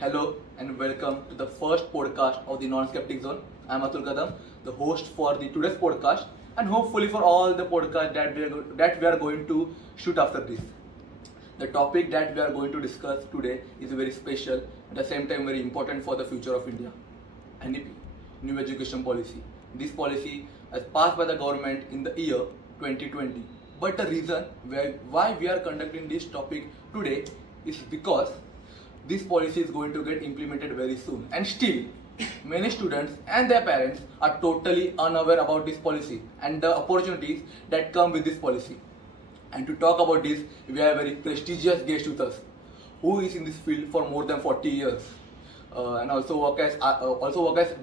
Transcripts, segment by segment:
Hello and welcome to the first podcast of the Non-skeptic zone. I am Atul, the host for the today's podcast, and hopefully for all the podcasts that we are going to shoot after this. The topic that we are going to discuss today is very special, at the same time very important for the future of India. NEP, New Education Policy. This policy was passed by the government in the year 2020. But the reason why we are conducting this topic today is because this policy is going to get implemented very soon, and still many students and their parents are totally unaware about this policy and the opportunities that come with this policy. And to talk about this, we have a very prestigious guest with us who is in this field for more than 40 years and also work as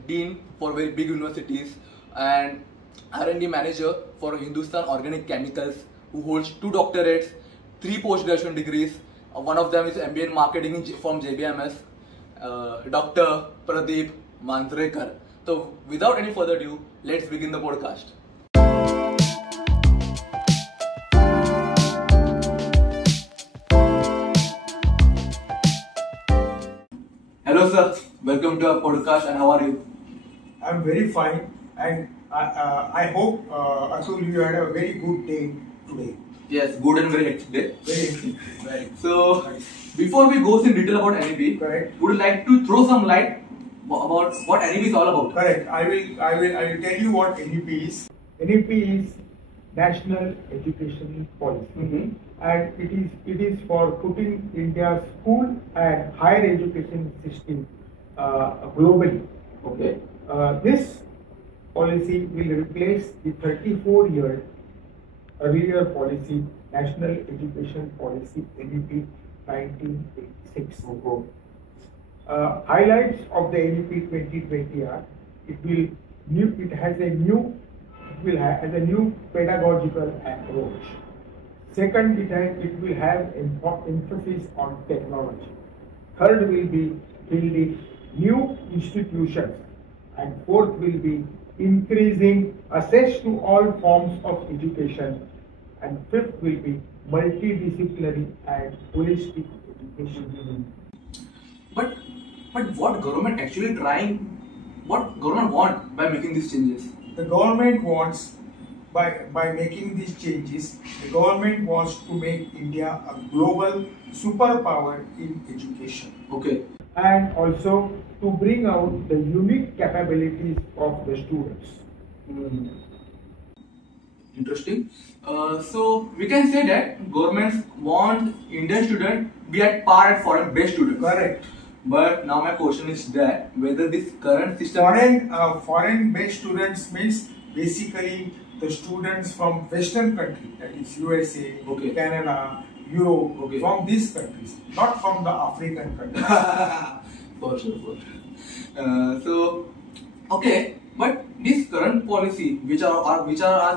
dean for very big universities and R&D manager for Hindustan Organic Chemicals, who holds 2 doctorates, 3 post-graduation degrees. One of them is MBA in marketing from JBMS, Dr. Pradeep Manjrekar. So without any further ado, let's begin the podcast. Hello sir, welcome to our podcast, and how are you? I'm very fine, and I hope Atul, you had a very good day today. Yes, good and very hectic day. Very hectic. Right. So, before we go in detail about NEP, Correct. would you like to throw some light about what NEP is all about? Correct. I will tell you what NEP is. NEP is National Education Policy, and it is for putting India's school and higher education system globally. Okay. This policy will replace the 34-year earlier policy, National Education Policy, NEP 1986. Highlights of the NEP 2020 are it has a new pedagogical approach. Second, it will have emphasis on technology. Third will be building new institutions, and fourth will be increasing access to all forms of education, and fifth will be multidisciplinary and holistic education. But what government actually trying? What government want by making these changes? The government wants, by making these changes, the government wants to make India a global superpower in education. Okay. And also to bring out the unique capabilities of the students. Interesting. So we can say that governments want Indian students be at par at foreign based students. Correct. But now my question is that whether this current system foreign based students means basically the students from Western country, that is USA, okay, Canada, Europe, okay, from these countries, not from the African countries. For sure. So, okay, but this current policy, which are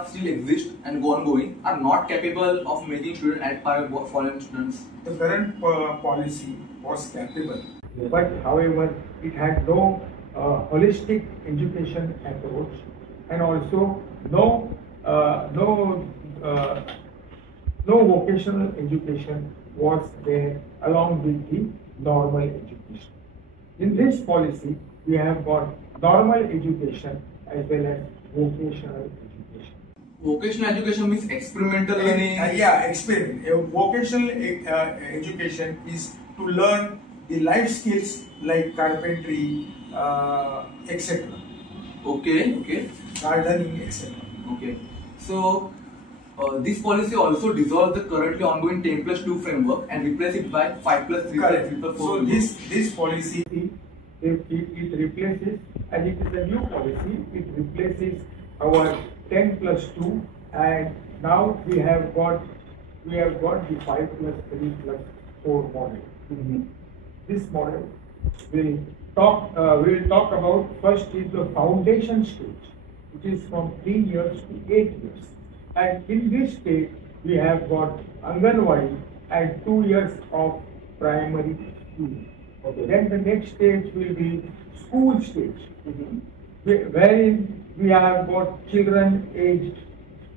still exist and ongoing, are not capable of making students at par with foreign students. The current policy was capable, but however, it had no holistic education approach, and also no vocational education was there along with the normal education. In this policy, we have got normal education as well as vocational education. Vocational education means experimental learning. Experiment. Vocational education is to learn the life skills like carpentry, etc. Okay. Gardening, etc. Okay. So, this policy also dissolves the currently ongoing 10+2 framework and replace it by 5+3+3+4. So this policy, it replaces, and it is a new policy, it replaces our 10+2, and now we have got the 5+3+4 model. This model will talk about, first is the foundation stage, which is from 3 years to 8 years. And in this stage, we have got Anganwadi and 2 years of primary school. Okay. Then the next stage will be school stage, wherein we have got children aged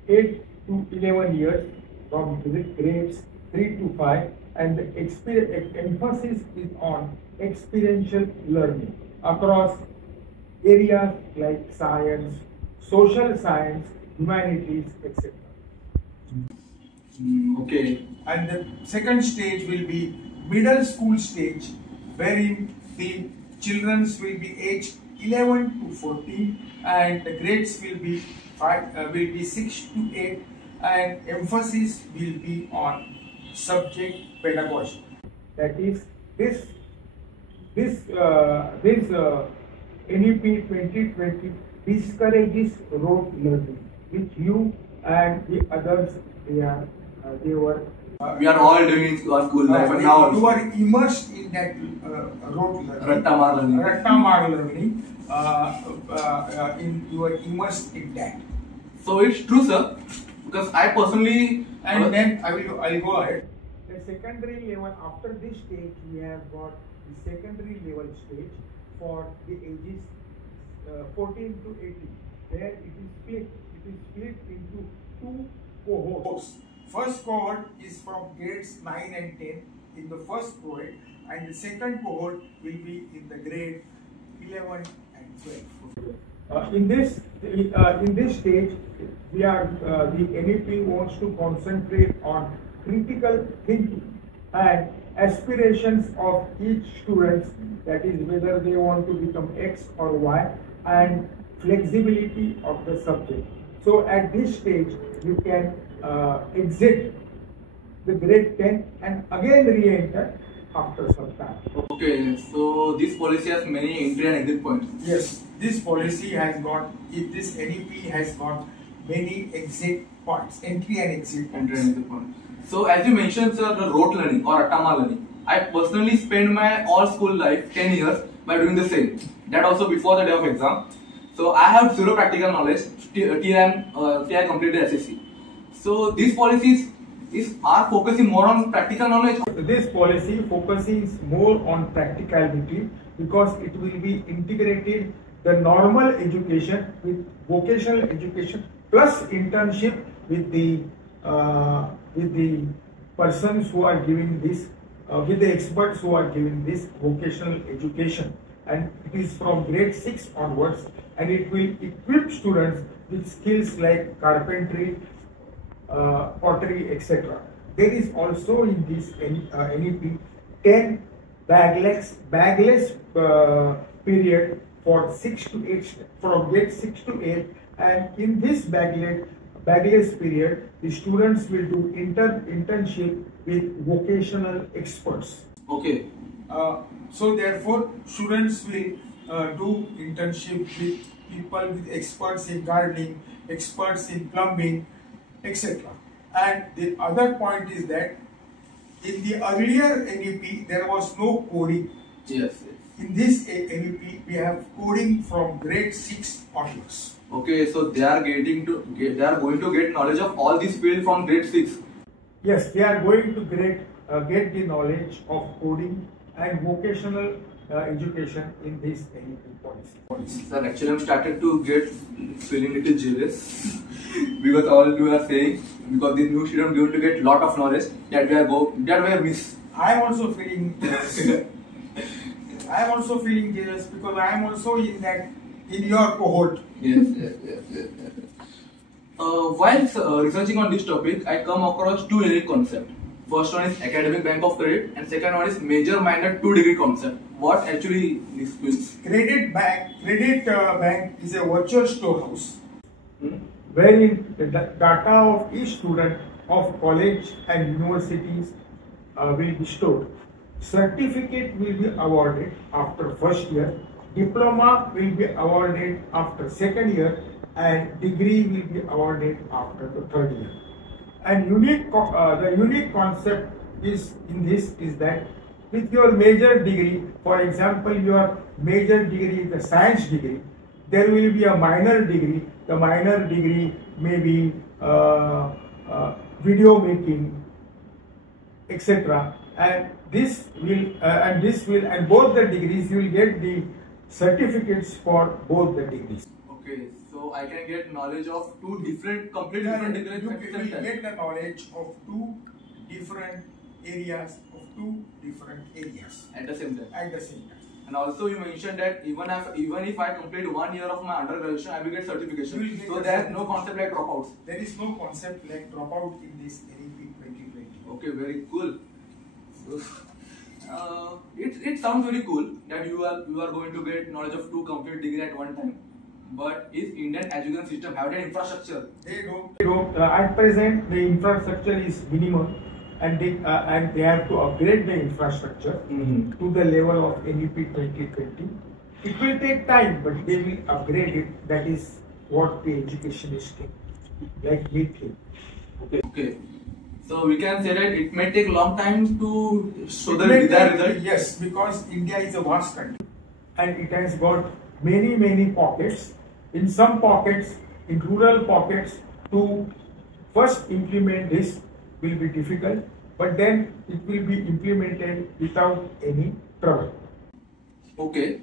8 to 11 years from grades 3 to 5, and the emphasis is on experiential learning across areas like science, social science, humanities, etc. Okay. And the second stage will be middle school stage, wherein the children will be aged 11 to 14 and the grades will be 6 to 8 and emphasis will be on subject pedagogy. That is this NEP 2020 discourages rote learning, which you and the others they were. We are all doing in our school life, and now you are immersed in that rote learning. Rattamar learning. You are immersed in that. So it's true, sir, because I personally then I'll go ahead. The secondary level, after this stage, we have got the secondary level stage for the ages 14 to 18, where it is split into two cohorts. First cohort is from grades 9 and 10 in the first cohort, and the second cohort will be in the grade 11 and 12. In this stage, we are the NEP wants to concentrate on critical thinking and aspirations of each student, that is whether they want to become X or Y, and flexibility of the subject. So at this stage, you can exit the grade 10 and again re-enter after some time. Okay, so this policy has many entry and exit points. Yes, this policy has got, this NEP has got many exit points, entry and exit points. So as you mentioned, sir, the rote learning or Attama learning, I personally spent my all school life 10 years by doing the same. That also before the day of exam. So I have zero practical knowledge till I completed SSC. So these policies are focusing more on practical knowledge. This policy focuses more on practicality because it will be integrated the normal education with vocational education plus internship with the persons who are giving this, with the experts who are giving this vocational education, and it is from grade 6 onwards, and it will equip students with skills like carpentry, pottery, etc. There is also in this NEP 10 bagless period for 6 to 8, from grade 6 to 8, and in this bagless period, the students will do internship with vocational experts. Okay. So therefore, students will do internship with people with experts in gardening, experts in plumbing, etc. And the other point is that in the earlier NEP there was no coding. Yes. In this NEP we have coding from grade 6 onwards. Okay, so they are going to get knowledge of all these fields from grade 6. Yes, they are going to get the knowledge of coding and vocational education in this NEP policy. Sir, actually I'm started to get feeling little jealous because all you are saying, because the new student going to get lot of knowledge that we are miss. I am also feeling jealous. I am also feeling jealous because I am also in your cohort. Yes. While researching on this topic, I come across two unique concepts. First one is academic bank of credit, and second one is major minor 2-degree concept. What actually this means? Credit bank is a virtual storehouse wherein the data of each student of college and universities will be stored. Certificate will be awarded after first year, diploma will be awarded after second year, and degree will be awarded after the third year. And the unique concept is that with your major degree, for example, your major degree is a science degree, there will be a minor degree. The minor degree may be video making, etc. And both the degrees you will get the certificates for both the degrees. Okay, so I can get knowledge of two different, completely different degrees. You will get the knowledge of two different areas of two different areas At the same time. at the same time. And also you mentioned that even if I complete 1 year of my undergraduation, I will get certification. You will get So the there is no concept like dropouts. There is no concept like dropout in this NEP 2020. Okay, very cool. So, it sounds very cool that you are going to get knowledge of 2 complete degree at one time. But is Indian education system have that infrastructure? They don't. At present, the infrastructure is minimum, and they have to upgrade the infrastructure to the level of NEP 2020. It will take time, but they will upgrade it. That is what the education is taking, like we think. Okay. So we can say that it may take long time to show the desired result. Yes, because India is a vast country, and it has got many pockets. In some pockets, in rural pockets, to first implement this will be difficult, but then it will be implemented without any trouble. Okay,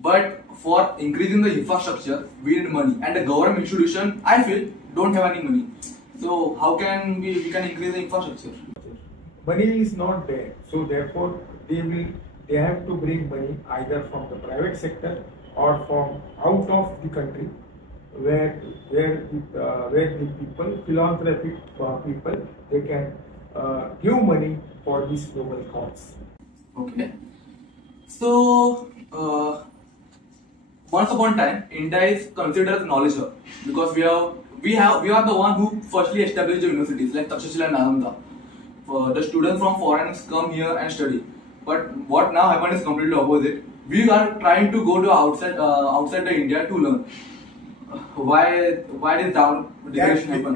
but for increasing the infrastructure, we need money, and the government institution, I feel, don't have any money. So how can we can increase the infrastructure? Money is not there, so therefore they have to bring money either from the private sector or from out of the country, where the people, philanthropic people, they can give money for this noble cause. Okay. So once upon a time, India is considered as knowledge hub because we are the one who firstly established the universities like Takshashila and Nalanda. The students from foreigners come here and study. But what now happened is completely opposite. We are trying to go to outside the India to learn. Why did down degradation happen?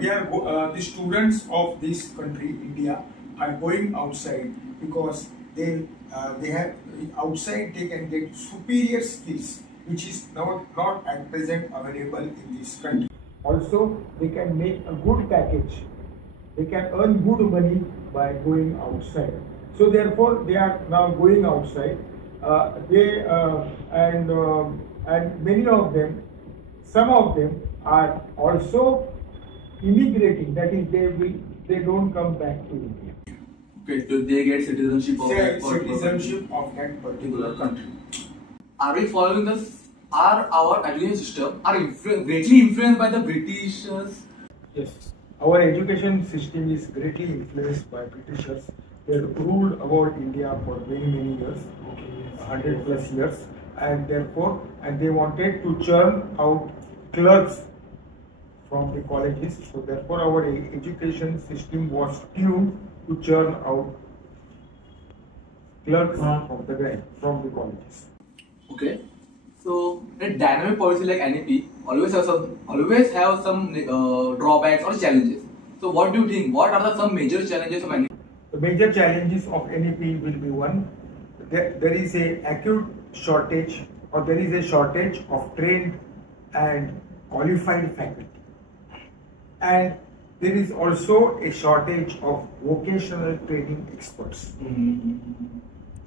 The students of this country, India, are going outside because they have outside they can get superior skills, which is not at present available in this country. Also, they can make a good package. They can earn good money by going outside. So therefore, they are now going outside. And many of them, some of them are also immigrating. That is, they don't come back to India. Okay, so they get citizenship of that particular country. Are we following this? Are our education system greatly influenced by the Britishers? Yes, our education system is greatly influenced by Britishers. They ruled about India for many years, 100+ years, and they wanted to churn out clerks from the colleges. So therefore, our education system was tuned to churn out clerks from the colleges. Okay. So a dynamic policy like NEP always have some drawbacks or challenges. So what do you think? What are some major challenges of NEP? The major challenges of NEP will be one, there is a acute shortage, or there is a shortage of trained and qualified faculty, and there is also a shortage of vocational training experts.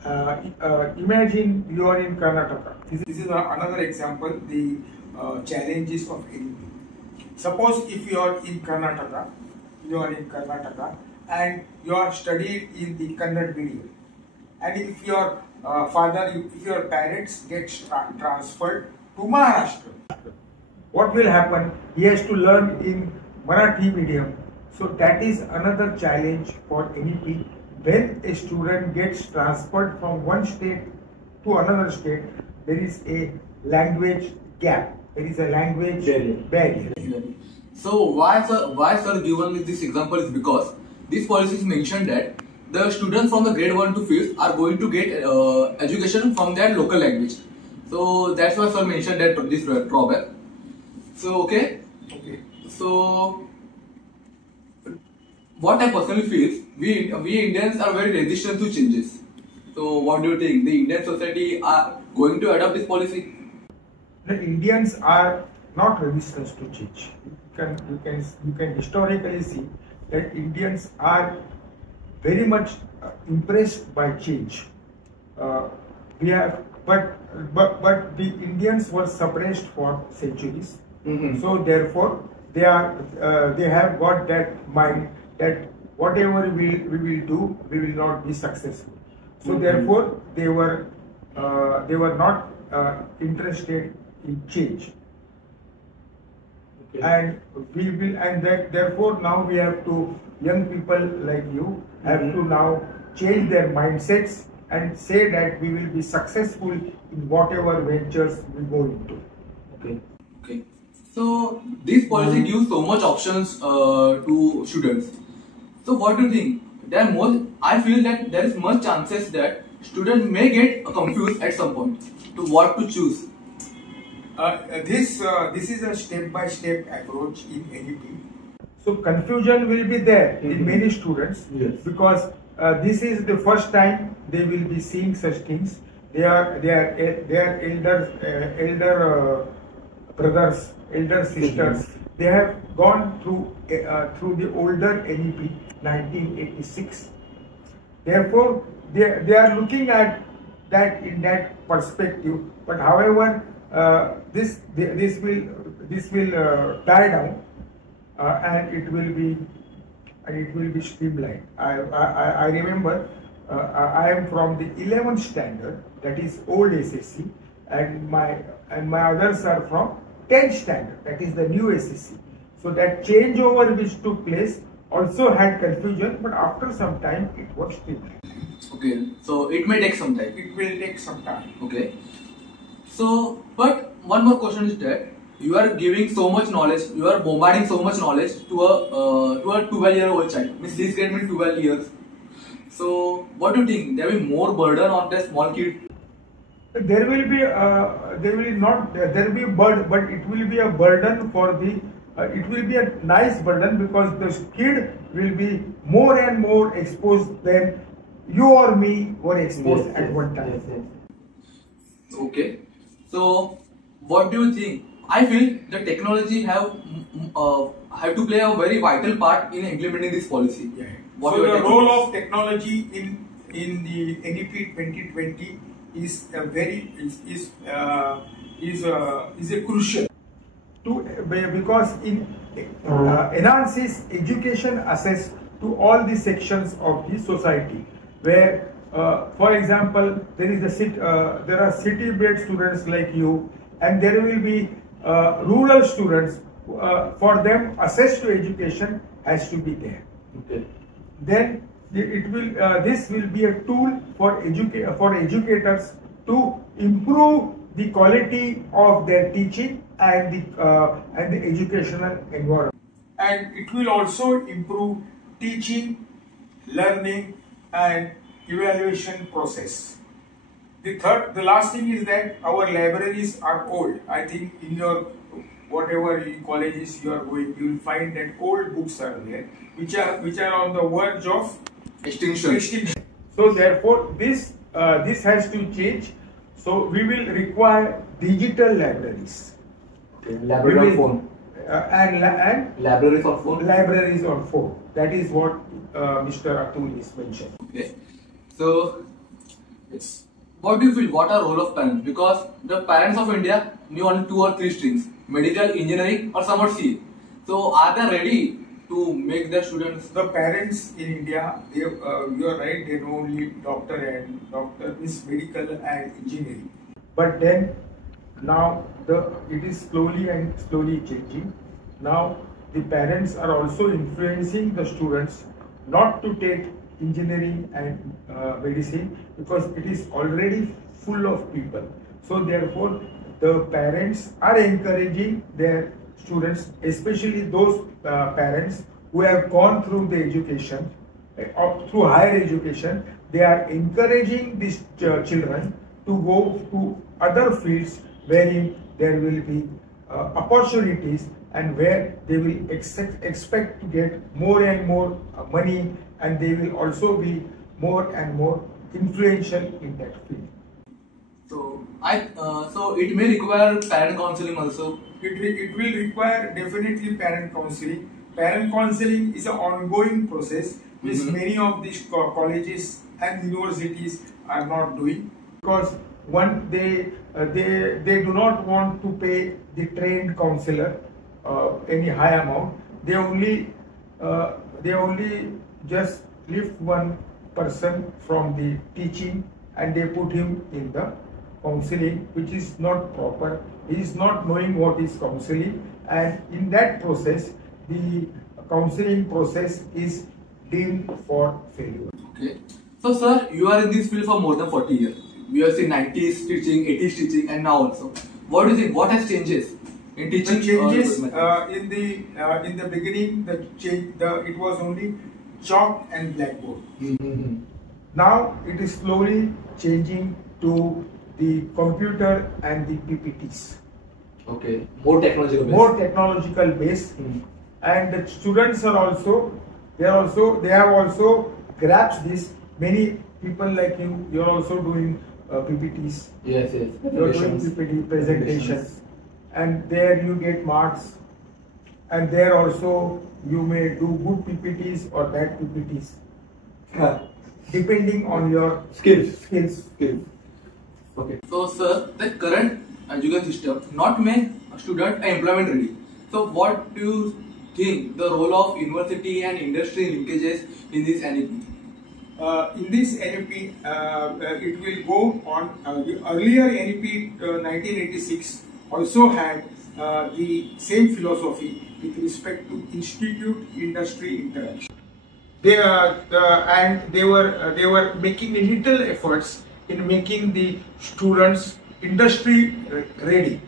Imagine you are in Karnataka. This is another example, the challenges of NEP. Suppose if you are in Karnataka, and you are studied in the Kannada medium, and if your parents get transferred to Maharashtra, what will happen? He has to learn in Marathi medium. So that is another challenge for NEP. When a student gets transferred from one state to another state, there is a language gap. There is a language barrier. So why sir given this example is because this policy is mentioned that the students from the grade 1 to 5th are going to get education from their local language. So that's why sir mentioned that this drawback. So okay. So what I personally feel, we Indians are very resistant to changes. So what do you think? The Indian society are going to adopt this policy? The Indians are not resistant to change. You can historically see that Indians are very much impressed by change. But the Indians were suppressed for centuries. So therefore they have got that mind that whatever we will do, we will not be successful. So therefore, they were not interested in change. Okay. And we will, and that therefore now we have to, young people like you have to now change their mindsets and say that we will be successful in whatever ventures we go into. Okay. Okay. So this policy gives so much options to students. So what do you think? I feel that there is much chances that students may get confused at some point to what to choose. This is a step-by-step approach in NEP. So confusion will be there in many students because this is the first time they will be seeing such things. They are elder brothers, elder sisters. They have gone through the older NEP 1986. Therefore, they are looking at that in that perspective. But however, this will die down and it will be streamlined. I remember I am from the 11th standard, that is old SSC, and my others are from 10th standard, that is the new SSC. So that changeover which took place also had confusion, but after some time it was streamlined. Okay, so it may take some time. It will take some time. Okay. So, but one more question is that you are giving so much knowledge, you are bombarding so much knowledge to a 12-year-old child. Means this grade means 12 years. So, what do you think? There will be more burden on the small kid? There will be burden, but it will be a burden for the. It will be a nice burden because the kid will be more and more exposed than you or me were exposed at one time. Okay. So, what do you think? I feel the technology have to play a very vital part in implementing this policy. Yeah. What so the role of technology in the NEP 2020 is a crucial because it enhances education access to all the sections of the society. Where, for example, there are city-bred students like you, and there will be rural students. For them, access to education has to be there. Okay. Then this will be a tool for educators to improve the quality of their teaching and the educational environment. And it will also improve teaching, learning, and evaluation process. The last thing is that our libraries are old. I think in your whatever colleges you are going, you will find that old books are there, which are on the verge of extinction. So therefore, this has to change. So we will require digital libraries. Okay. Library on phone. And libraries on phone. Libraries on phone. That is what Mr. Atul is mentioning. Okay. So, what do you feel? What are role of parents? Because the parents of India knew only 2 or 3 streams: medical, engineering, or some CA. So, are they ready to make their students? The parents in India, you are right. They know only doctor is medical and engineering. But then now it is slowly changing. Now the parents are also influencing the students not to take engineering and medicine because it is already full of people. So therefore, the parents are encouraging their students, especially those parents who have gone through the education, through higher education. They are encouraging these children to go to other fields wherein there will be opportunities and where they will expect to get more and more money, and they will also be more and more influential in that field. So so it may require parent counseling also. It will require definitely parent counseling. Parent counseling is an ongoing process which many of these colleges and universities are not doing because they do not want to pay the trained counselor any high amount. They only just lift one person from the teaching and they put him in the counseling, which is not proper. He is not knowing what is counseling, and in that process the counseling process is deemed for failure. Okay. So sir, you are in this field for more than 40 years. We have seen 90s teaching, 80s teaching, and now also. What do you think? What has changes in teaching? The changes in the beginning, it was only chalk and blackboard. Now it is slowly changing to the computer and the PPTs. Okay. More technological based. More technological based, and the students are also they have also grasped this. Many people like you are also doing PPTs. Yes. You are doing PPT presentations, and there you get marks. And there also you may do good PPTs or bad PPTs, depending on your skills. Okay. So sir, the current education system not make a student employment ready. So what do you think the role of university and industry linkages in this NEP? In this NEP, it will go on. The earlier NEP 1986 also had the same philosophy with respect to institute-industry interaction. They were making little efforts in making the students industry ready.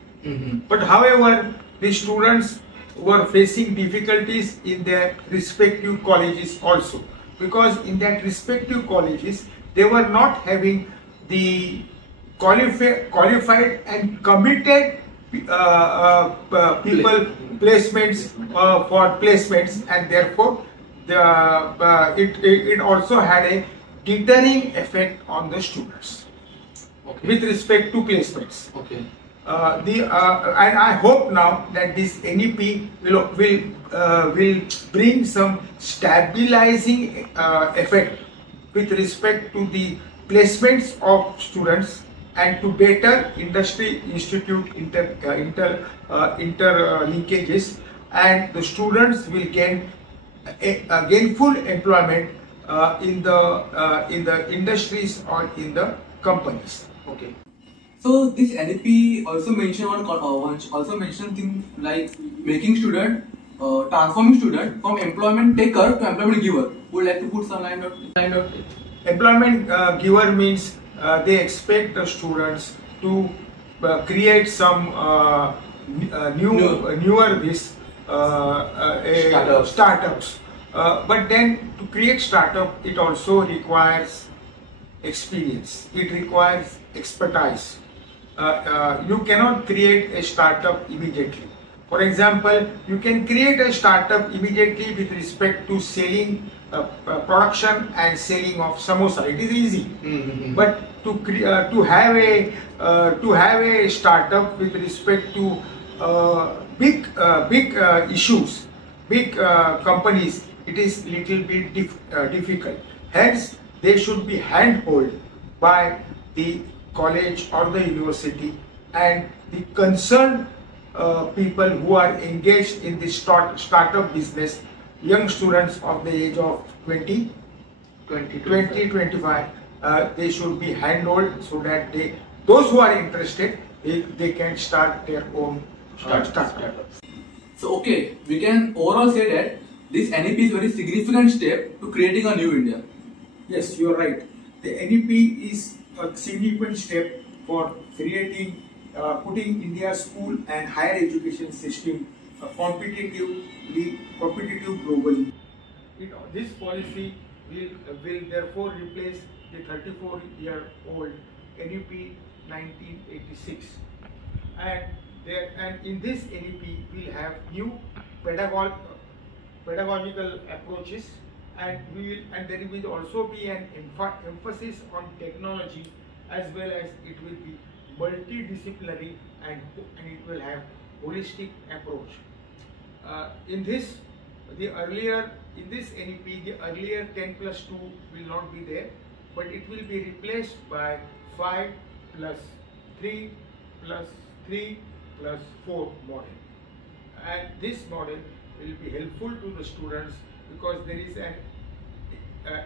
But however, the students were facing difficulties in their respective colleges also, because in that respective colleges they were not having the qualified and committed people placements for placements, and therefore it also had a deterring effect on the students with respect to placements. Okay. And I hope now that this NEP will bring some stabilizing effect with respect to the placements of students and to better industry institute interlinkages, and the students will gain gainful employment in the industries or in the companies. Okay. So this NEP also mentioned things like making student, transforming student from employment taker to employment giver. Would you like to put some line out? Employment giver means they expect the students to create some newer startups. But then to create startup, it also requires experience. It requires expertise. You cannot create a startup immediately. For example, you can create a startup immediately with respect to selling production and selling of samosa. It is easy. But to have a startup with respect to big issues, big companies, it is little bit difficult. Hence, they should be handheld by the college or the university, and the concerned people who are engaged in the startup business, young students of the age of 20, 25, they should be handheld so that those who are interested, they can start their own startups. So okay, we can overall say that this NEP is a very significant step to creating a new India. Yes, you are right. The NEP is a significant step for creating, putting India's school and higher education system competitive globally. This policy will therefore replace the 34-year-old NEP 1986, and in this NEP we'll have new pedagogical approaches, and there will also be an emphasis on technology, as well as it will be multidisciplinary, and it will have holistic approach. In this NEP, the earlier 10+2 will not be there, but it will be replaced by 5+3+3+4 model, and this model will be helpful to the students because there is an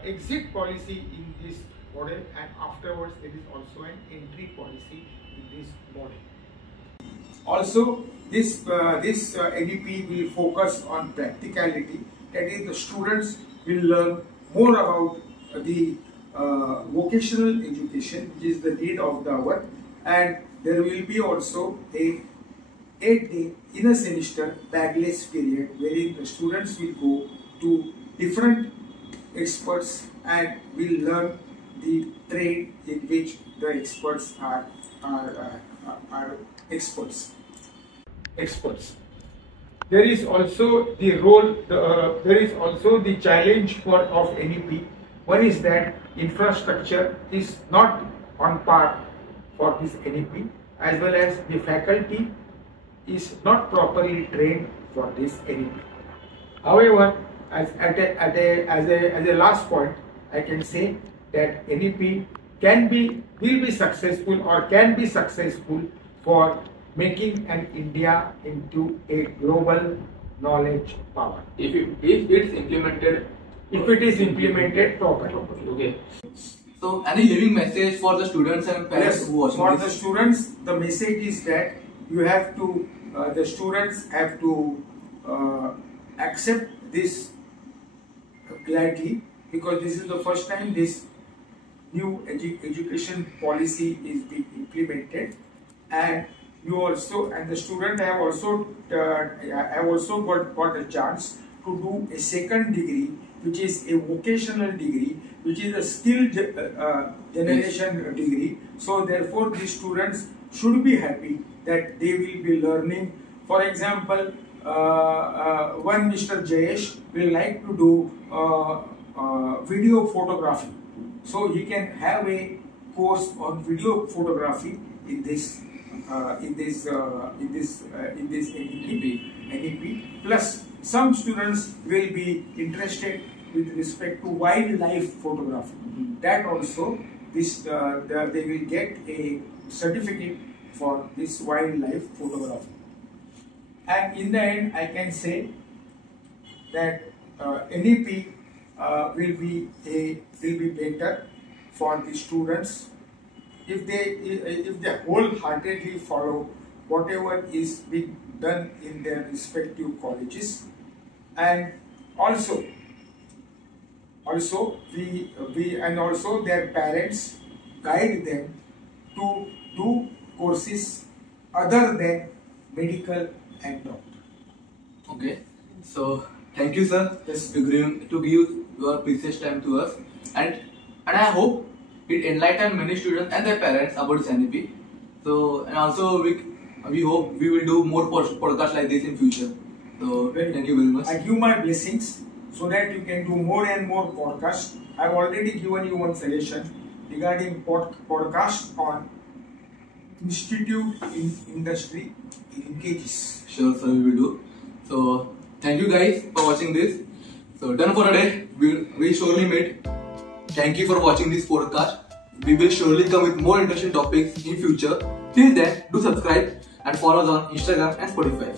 exit policy in this model, and afterwards there is also an entry policy in this model. Also, this NEP will focus on practicality, that is, the students will learn more about the vocational education, which is the need of the hour, and there will be also a 8-day in a semester bagless period wherein the students will go to different experts and will learn the trade in which the experts are experts. There is also the role. There is also the challenge of NEP. One is that infrastructure is not on par for this NEP, as well as the faculty is not properly trained for this NEP. However, as a last point, I can say that NEP will be successful or can be successful for making an India into a global knowledge power. If it's implemented. If it is implemented properly. Okay. So, any living message for the students and parents who watching for this? the students, the message is that you have to, the students have to accept this gladly, because this is the first time this new education policy is being implemented, and the student have also got a chance to do a second degree, which is a vocational degree, which is a skill generation degree. So therefore, these students should be happy that they will be learning. For example, one Mr. Jayesh will like to do video photography, so he can have a course on video photography in this NEP. Plus, some students will be interested with respect to wildlife photography. That also, they will get a certificate for this wildlife photography. And in the end, I can say that NEP will be better for the students if they wholeheartedly follow whatever is being done in their respective colleges, and also their parents guide them to do courses other than medical and doctor. Okay, so thank you, sir, to give your precious time to us, and I hope it enlightened many students and their parents about this NEP. So, and also we hope we will do more podcasts like this in future. So thank you very much. I give my blessings so that you can do more and more podcasts. I have already given you one suggestion regarding podcast on institute in industry linkages. Sure, sir, we will do. So thank you guys for watching this. So done for a day. We surely meet. Thank you for watching this podcast. We will surely come with more interesting topics in future. Till then, do subscribe and follow us on Instagram and Spotify.